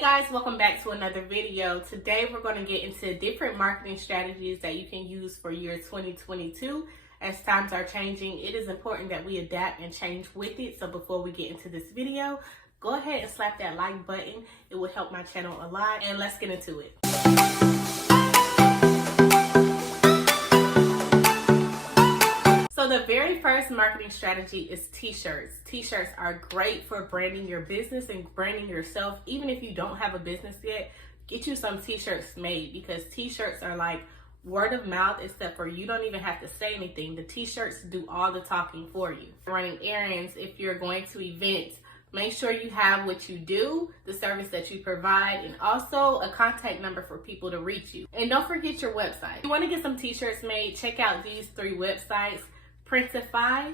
Hey guys, welcome back to another video. Today we're going to get into different marketing strategies that you can use for year 2022. As times are changing, it is important that we adapt and change with it. So before we get into this video, go ahead and slap that like button. It will help my channel a lot, and let's get into it. So the very first marketing strategy is T-shirts. T-shirts are great for branding your business and branding yourself. Even if you don't have a business yet, get you some T-shirts made, because T-shirts are like word of mouth, except for you don't even have to say anything. The T-shirts do all the talking for you. Running errands, if you're going to events, make sure you have what you do, the service that you provide, and also a contact number for people to reach you. And don't forget your website. If you want to get some T-shirts made, check out these 3 websites: Printify,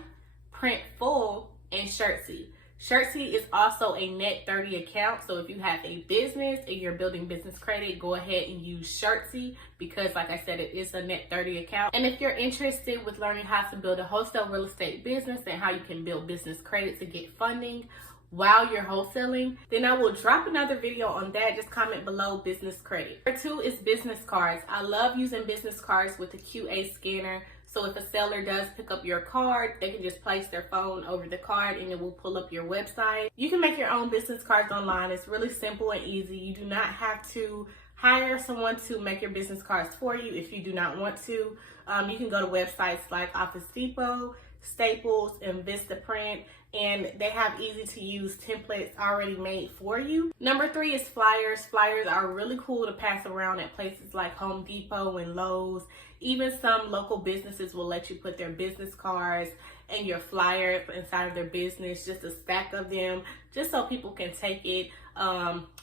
Printful, and Shirtsy. Shirtsy is also a net 30 account, so if you have a business and you're building business credit, go ahead and use Shirtsy, because like I said, it is a net 30 account. And if you're interested with learning how to build a wholesale real estate business and how you can build business credit to get funding while you're wholesaling, then I will drop another video on that. Just comment below business credit. Number 2 is business cards. I love using business cards with the QA scanner. So if a seller does pick up your card, they can just place their phone over the card and it will pull up your website. You can make your own business cards online. It's really simple and easy. You do not have to hire someone to make your business cards for you if you do not want to. You can go to websites like Office Depot, Staples, and Vistaprint, and they have easy to use templates already made for you. Number 3 is flyers. Flyers are really cool to pass around at places like Home Depot and Lowe's. Even some local businesses will let you put their business cards and your flyers inside of their business, just a stack of them, just so people can take it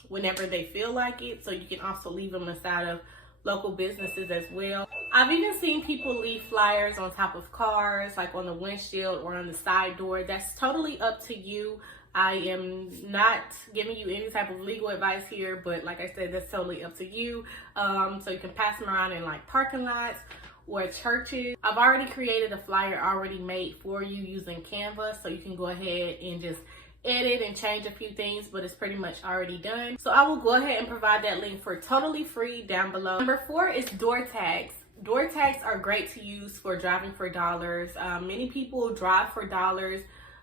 whenever they feel like it. So you can also leave them inside of local businesses as well. I've even seen people leave flyers on top of cars, like on the windshield or on the side door. That's totally up to you. I am not giving you any type of legal advice here, but like I said, that's totally up to you. So you can pass them around in like parking lots or churches. I've already created a flyer already made for you using Canva, so you can go ahead and just edit and change a few things, but it's pretty much already done. So I will go ahead and provide that link for totally free down below. Number 4 is Doortags. Doortags are great to use for driving for dollars. Many people drive for dollars,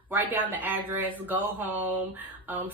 write down the address, go home,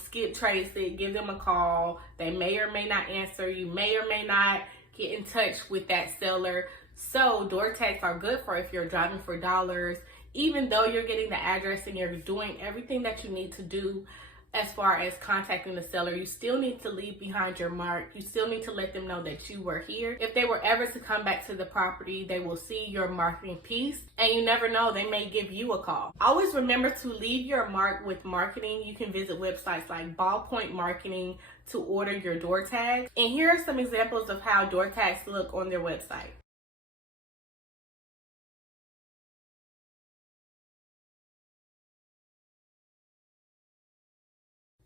skip trace it, give them a call. They may or may not answer. You may or may not get in touch with that seller. So door tags are good for if you're driving for dollars. Even though you're getting the address and you're doing everything that you need to do as far as contacting the seller, you still need to leave behind your mark. You still need to let them know that you were here. If they were ever to come back to the property, they will see your marketing piece, and you never know, they may give you a call. Always remember to leave your mark with marketing. You can visit websites like Ballpoint Marketing to order your door tags. And here are some examples of how door tags look on their website.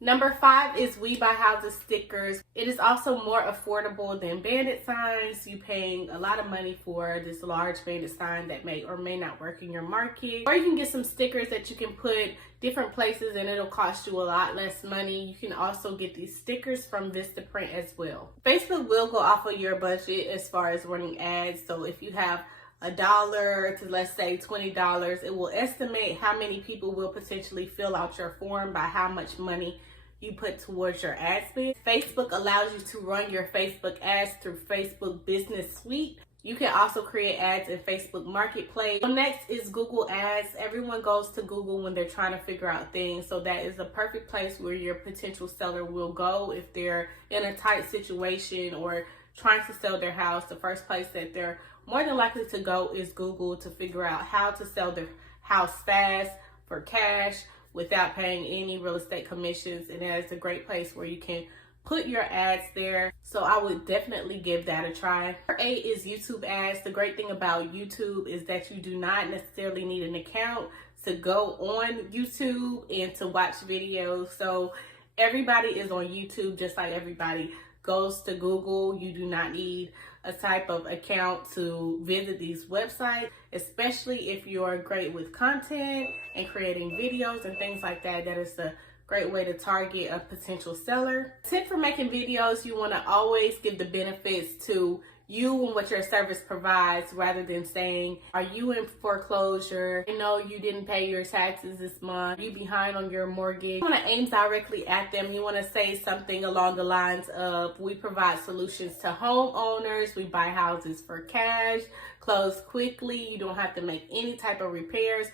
Number 5 is We Buy Houses stickers. It is also more affordable than bandit signs. You're paying a lot of money for this large bandit sign that may or may not work in your market. Or you can get some stickers that you can put different places and it'll cost you a lot less money. You can also get these stickers from Vistaprint as well. Facebook will go off of your budget as far as running ads. So if you have $1 to, let's say, $20, it will estimate how many people will potentially fill out your form by how much money you put towards your ad spend. Facebook allows you to run your Facebook ads through Facebook Business Suite. You can also create ads in Facebook Marketplace. So next is Google Ads. Everyone goes to Google when they're trying to figure out things. So that is a perfect place where your potential seller will go if they're in a tight situation or trying to sell their house. The first place that they're more than likely to go is Google to figure out how to sell their house fast for cash without paying any real estate commissions. And that is a great place where you can put your ads there. So I would definitely give that a try. Number 8 is YouTube ads. The great thing about YouTube is that you do not necessarily need an account to go on YouTube and to watch videos. So everybody is on YouTube just like everybody goes to Google. You do not need a type of account to visit these websites, especially if you're great with content and creating videos and things like that. That is the great way to target a potential seller. Tip for making videos, you want to always give the benefits to you and what your service provides rather than saying, are you in foreclosure? I know you didn't pay your taxes this month. You behind on your mortgage. You want to aim directly at them. You want to say something along the lines of, we provide solutions to homeowners. We buy houses for cash, close quickly. You don't have to make any type of repairs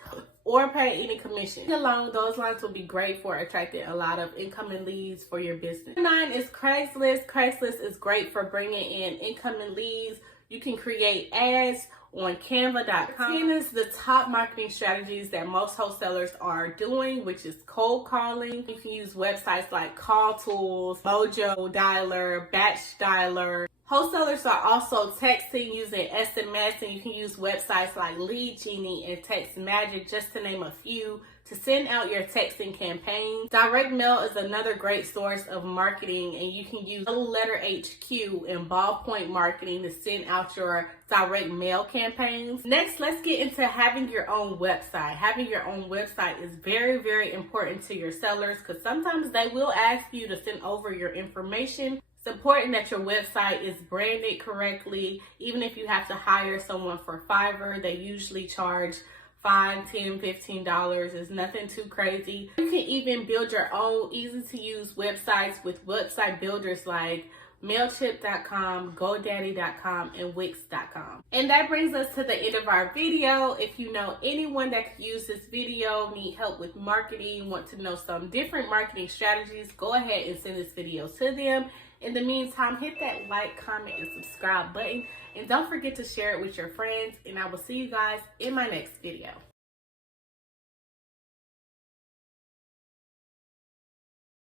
or pay any commission. Along those lines will be great for attracting a lot of incoming leads for your business. 9 is Craigslist. Craigslist is great for bringing in incoming leads. You can create ads on Canva.com. 10 is the top marketing strategies that most wholesalers are doing, which is cold calling. You can use websites like Call Tools, Mojo Dialer, Batch Dialer. Wholesalers are also texting using SMS, and you can use websites like Lead Genie and Text Magic, just to name a few, to send out your texting campaigns. Direct mail is another great source of marketing, and you can use Little Letter HQ and ballpoint marketing to send out your direct mail campaigns. Next, let's get into having your own website. Having your own website is very, very important to your sellers, because sometimes they will ask you to send over your information. It's important that your website is branded correctly. Even if you have to hire someone for Fiverr, they usually charge $5, $10, $15. It's nothing too crazy. You can even build your own easy to use websites with website builders like Mailchimp.com, GoDaddy.com, and Wix.com. And that brings us to the end of our video. If you know anyone that could use this video, need help with marketing, want to know some different marketing strategies, go ahead and send this video to them. In the meantime, hit that like, comment, and subscribe button. And don't forget to share it with your friends. And I will see you guys in my next video.